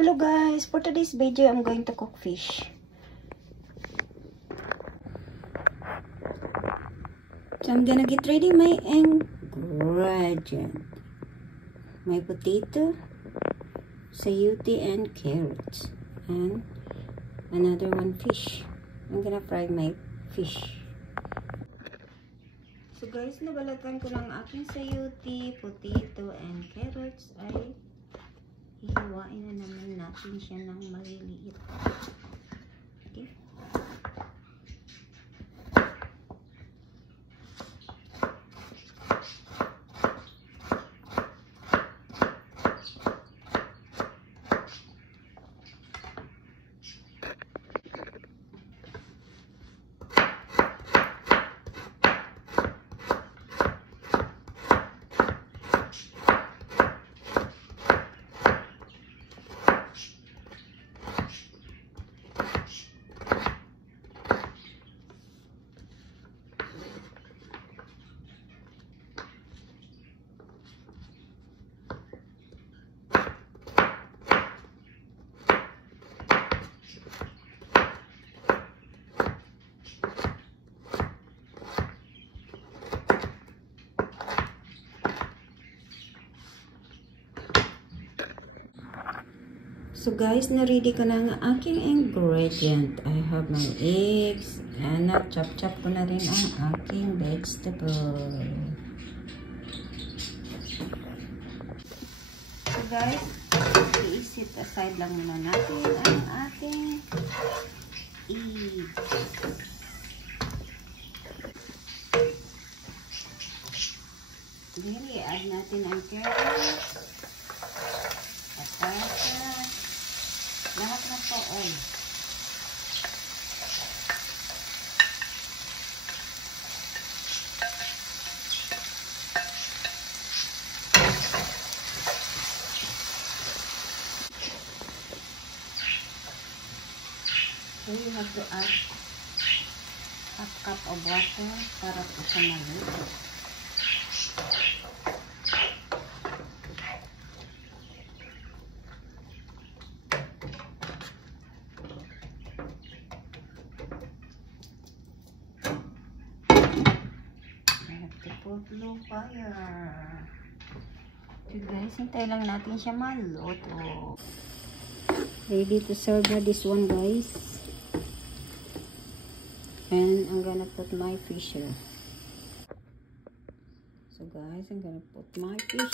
Hello guys, for today's video I'm going to cook fish. So I'm gonna get ready my ingredient. My potato, sayuti and carrots, and another one fish. I'm gonna fry my fish. So guys, nabalatan ko ng aking sayuti, potato and carrots ay hihiwain na naman natin siya ng maliliit. Okay. So guys, na-ready ko na ang aking ingredient. I have my eggs and na-chop-chop ko na rin ang aking vegetable. So guys, i-set aside lang muna natin ang ating eggs. Then, i-add natin ang carrots, patatas, lahat na po oil. So you have to add half cup of water para po sa maluto. Low fire. So guys, hintay lang natin siya maluto. Ready to serve na this one guys. And I'm gonna put my fish here. So guys, I'm gonna put my fish.